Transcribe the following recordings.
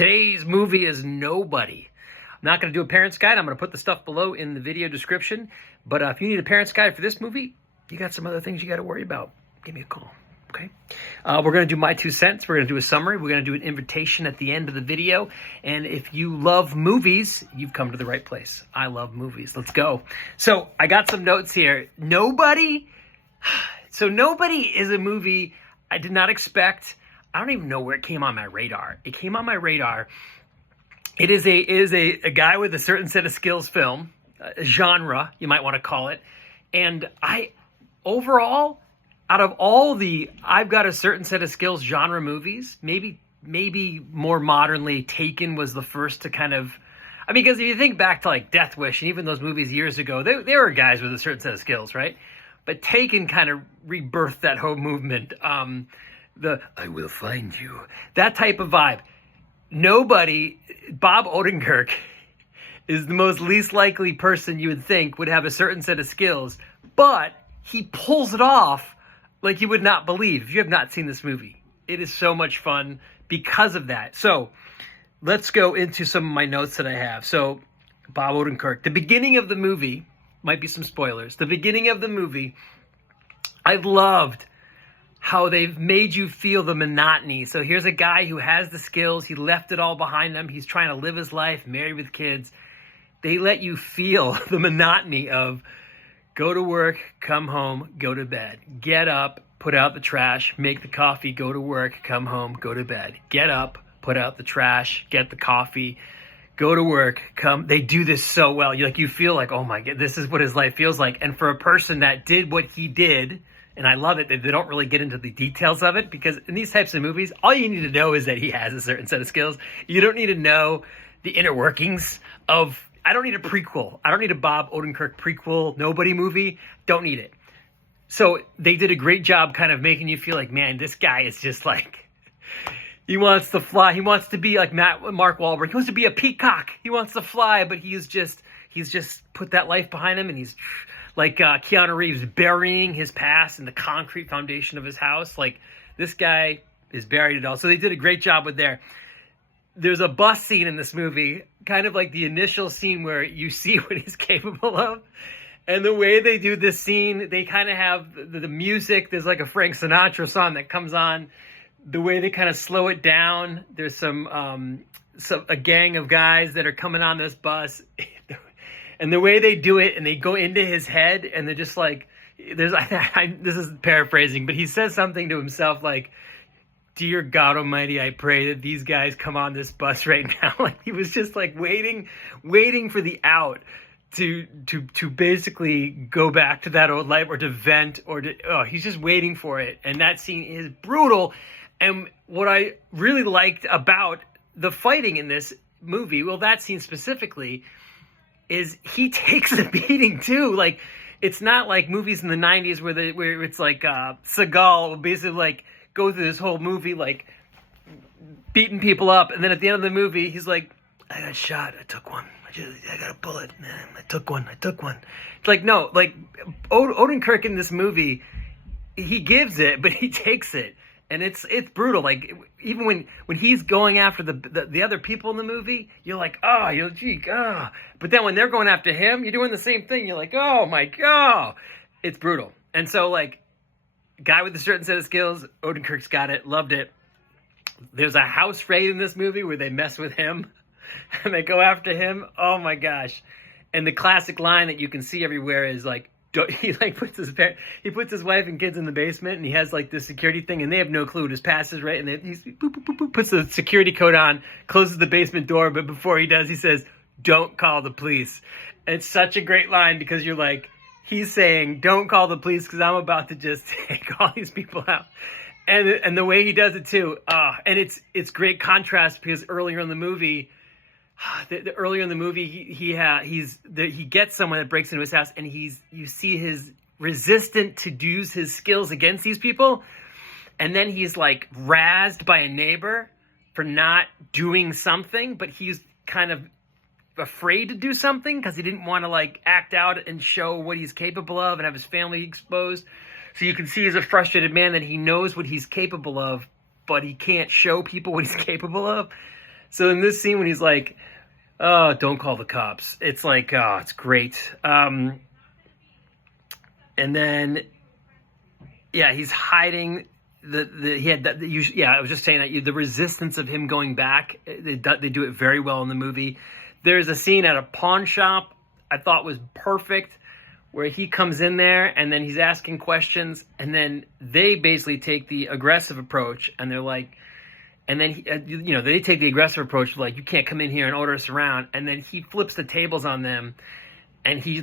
Today's movie is Nobody. I'm not going to do a parent's guide. I'm going to put the stuff below in the video description. But if you need a parent's guide for this movie, you got some other things you got to worry about. Give me a call, okay? We're going to do my 2 cents. We're going to do a summary. We're going to do an invitation at the end of the video. And if you love movies, you've come to the right place. I love movies. Let's go. So I got some notes here. Nobody. So Nobody is a movie I did not expect. I don't even know where it came on my radar. It came on my radar. It is a guy with a certain set of skills film, genre, you might want to call it. And overall, out of all the I've got a certain set of skills genre movies, maybe more modernly, Taken was the first to kind of, because if you think back to like Death Wish and even those movies years ago, they were guys with a certain set of skills, right? But Taken kind of rebirthed that whole movement. The I will find you, that type of vibe. Nobody, Bob Odenkirk is the most least likely person you would think would have a certain set of skills, but he pulls it off like you would not believe if you have not seen this movie. It is so much fun because of that. So let's go into some of my notes that I have. So Bob Odenkirk, the beginning of the movie, might be some spoilers. The beginning of the movie, I loved how they've made you feel the monotony. So here's a guy who has the skills. He left it all behind him. He's trying to live his life, married with kids. They let you feel the monotony of go to work, come home, go to bed. Get up, put out the trash, make the coffee, go to work, come home, go to bed. Get up, put out the trash, get the coffee, go to work, come. They do this so well. You feel like, oh my God, this is what his life feels like. And for a person that did what he did, and I love it that they don't really get into the details of it, because in these types of movies, all you need to know is that he has a certain set of skills. You don't need to know the inner workings of, I don't need a prequel. I don't need a Bob Odenkirk prequel, Nobody movie. Don't need it. So they did a great job kind of making you feel like, man, this guy is just like, he wants to fly. He wants to be like Mark Wahlberg. He wants to be a peacock. He wants to fly, but he's just put that life behind him, and he's like Keanu Reeves burying his past in the concrete foundation of his house. Like, this guy is buried it all. So they did a great job with there's a bus scene in this movie, kind of like the initial scene where you see what he's capable of. And the way they do this scene, they kind of have the music. There's like a Frank Sinatra song that comes on. The way they kind of slow it down. There's a gang of guys that are coming on this bus. And the way they do it, and they go into his head, and they're just like, this is paraphrasing, but he says something to himself like, "Dear God Almighty, I pray that these guys come on this bus right now." Like, he was just like waiting for the out to basically go back to that old life, or to vent, or he's just waiting for it. And that scene is brutal. And what I really liked about the fighting in this movie, well, that scene specifically, is he takes a beating too. Like, it's not like movies in the 90s where it's like Seagal will basically like go through this whole movie like beating people up, and then at the end of the movie he's like, "I got shot. I took one. I got a bullet, man. I took one. It's like, no, like Odenkirk in this movie, he gives it, but he takes it. And it's brutal. Like, even when he's going after the other people in the movie, you're like, oh. But then when they're going after him, you're doing the same thing. You're like, oh my God. It's brutal. And so, like, guy with a certain set of skills, Odenkirk's got it. Loved it. There's a house raid in this movie where they mess with him and they go after him. Oh my gosh. And the classic line that you can see everywhere is like, he puts his wife and kids in the basement, and he has like this security thing, and they have no clue what his past is, right? And he puts the security code on, closes the basement door, but before he does, he says, "Don't call the police." And it's such a great line, because you're like, he's saying, don't call the police, because I'm about to just take all these people out. And the way he does it too, and it's great contrast, because earlier in the movie, he gets someone that breaks into his house, and you see his resistant to use his skills against these people, and then he's like razzed by a neighbor for not doing something, but he's kind of afraid to do something because he didn't want to like act out and show what he's capable of and have his family exposed. So you can see he's a frustrated man, that he knows what he's capable of, but he can't show people what he's capable of. So in this scene when he's like, "Oh, don't call the cops," it's like, oh, it's great. And then, yeah, he's hiding. I was just saying that the resistance of him going back, they do it very well in the movie. There's a scene at a pawn shop I thought was perfect, where he comes in there and then he's asking questions, and then they basically take the aggressive approach, and they're like, and then they take the aggressive approach, like, you can't come in here and order us around, and then he flips the tables on them, and he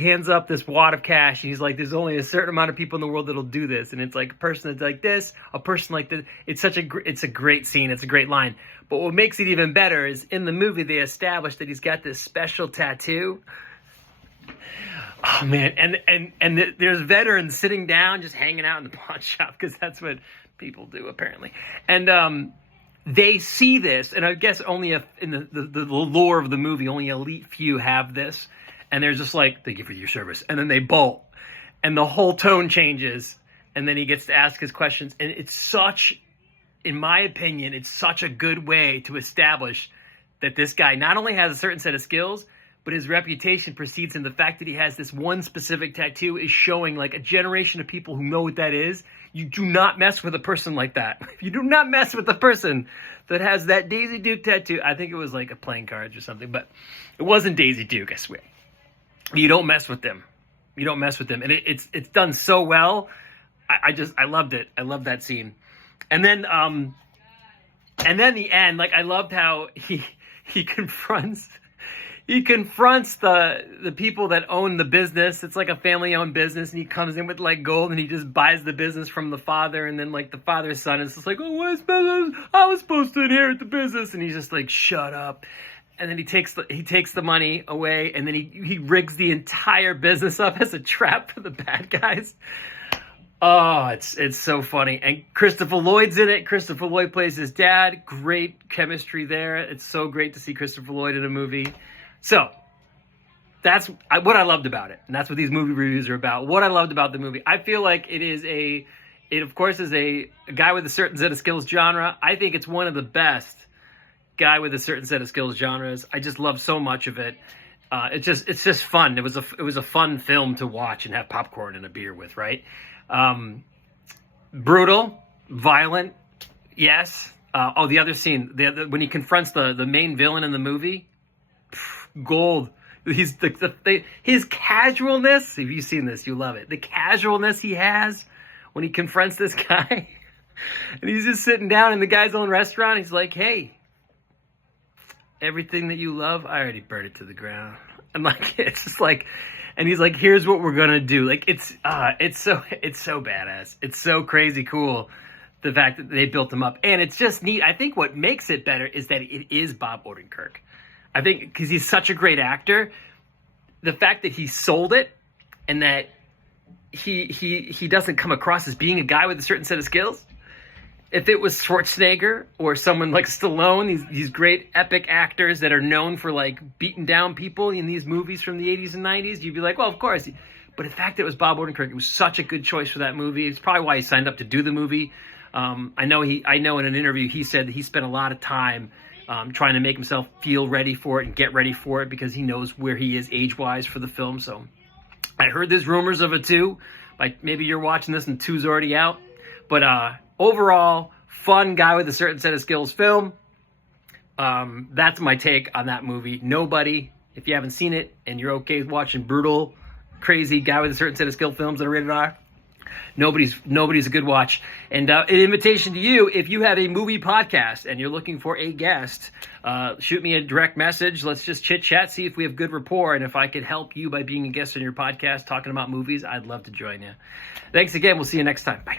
hands up this wad of cash, and he's like, there's only a certain amount of people in the world that'll do this, and it's like a person that's like this, a person like this. It's a great scene. It's a great line. But what makes it even better is in the movie they establish that he's got this special tattoo. Oh man, and there's veterans sitting down, just hanging out in the pawn shop, because that's what people do apparently. And they see this, and I guess only in the lore of the movie, only elite few have this, and they're just like, thank you for your service, and then they bolt, and the whole tone changes, and then he gets to ask his questions, and it's such, in my opinion, it's such a good way to establish that this guy not only has a certain set of skills, but his reputation precedes him. The fact that he has this one specific tattoo is showing like a generation of people who know what that is. You do not mess with a person like that. You do not mess with a person that has that Daisy Duke tattoo. I think it was like a playing cards or something, but it wasn't Daisy Duke, I swear. You don't mess with them. You don't mess with them. And it's done so well. I loved it. I loved that scene. And then the end, like, I loved how he confronts the people that own the business. It's like a family-owned business, and he comes in with like gold, and he just buys the business from the father, and then like the father's son is just like, oh, I was supposed to inherit the business, and he's just like, shut up. And then he takes the money away, and then he rigs the entire business up as a trap for the bad guys. Oh, it's so funny. And Christopher Lloyd's in it. Christopher Lloyd plays his dad. Great chemistry there. It's so great to see Christopher Lloyd in a movie. So that's what I loved about it. And that's what these movie reviews are about. What I loved about the movie. I feel like it of course is a guy with a certain set of skills genre. I think it's one of the best guy with a certain set of skills genres. I just love so much of it. It's just fun. It was a fun film to watch and have popcorn and a beer with, right? Brutal, violent, yes. The other scene, when he confronts the main villain in the movie, gold. He's his casualness. If you've seen this, you love it. The casualness he has when he confronts this guy, and he's just sitting down in the guy's own restaurant. He's like, "Hey, everything that you love, I already burned it to the ground." And like, it's just like, and he's like, "Here's what we're gonna do." Like, it's so badass. It's so crazy cool. The fact that they built him up, and it's just neat. I think what makes it better is that it is Bob Odenkirk. I think because he's such a great actor, the fact that he sold it, and that he doesn't come across as being a guy with a certain set of skills. If it was Schwarzenegger or someone like Stallone, these great epic actors that are known for like beating down people in these movies from the 80s and 90s, you'd be like, well, of course. But the fact that it was Bob Odenkirk, it was such a good choice for that movie. It's probably why he signed up to do the movie. I know in an interview he said that he spent a lot of time trying to make himself feel ready for it and get ready for it, because he knows where he is age-wise for the film. So I heard there's rumors of a 2. Like, maybe you're watching this and 2's already out. But overall, fun guy with a certain set of skills film. That's my take on that movie. Nobody, if you haven't seen it and you're okay with watching brutal, crazy guy with a certain set of skill films that are rated R, nobody's a good watch. And an invitation to you, if you have a movie podcast and you're looking for a guest, shoot me a direct message. Let's just chit chat, see if we have good rapport, and if I could help you by being a guest on your podcast talking about movies, I'd love to join you. Thanks again. We'll see you next time. Bye.